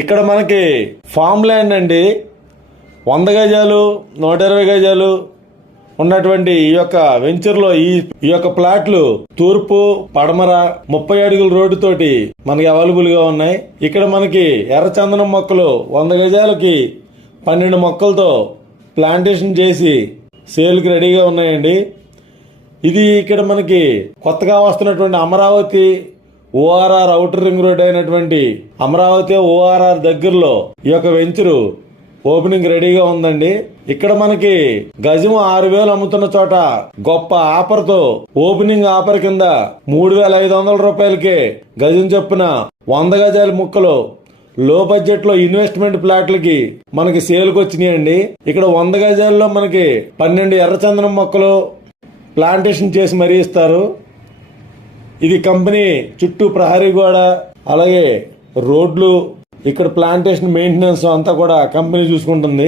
ఇక్కడ మనకి farm land అండి. 100 గజాలు 120 గజాలు ఉన్నటువంటి ఈ యొక్క వెంచర్లో ఈ యొక్క ప్లాట్లు తూర్పు పడమర 30 అడుగుల రోడ్డు తోటి మనకి అవైలబుల్ గా ఉన్నాయి. ఇక్కడ మనకి ఎర్రచందనం మొక్కలు 100 గజాలకి 12 మొక్కలతో ప్లాంటేషన్ చేసి సేల్కి రెడీగా ఉన్నాయండి. ఇది ఇక్కడ మనకి కొత్తగా వస్తున్నటువంటి Amaravati ORR outer ring road అయినటువంటి అమరావతి ఓఆర్ఆర్ దగ్గరలో ఈ యొక్క వెంచరు ఓపెనింగ్ రెడీగా ఉందండి. ఇక్కడ మనకి గజం 6,000 అమ్ముతున్న చోట గొప్ప ఆఫర్ తో ఓపెనింగ్ ఆఫర్ కింద 3,500 రూపాయలకే గజం చొప్పున 100 గజాల ముక్కలు లో బడ్జెట్ లో ఇన్వెస్ట్మెంట్ ప్లాట్లకి మనకి సేల్కి వచ్చినాయండి. ఇక్కడ 100 గజాల్లో మనకి 12 ఎర్రచందనం మొక్కలు ప్లాంటేషన్ చేసి మరీ ఇస్తారు. ఇది కంపెనీ చుట్టూ ప్రహరీ గోడ, అలాగే రోడ్లు, ఇక్కడ ప్లాంటేషన్ మెయింటెనెన్స్ అంతా కూడా కంపెనీ చూసుకుంటుంది.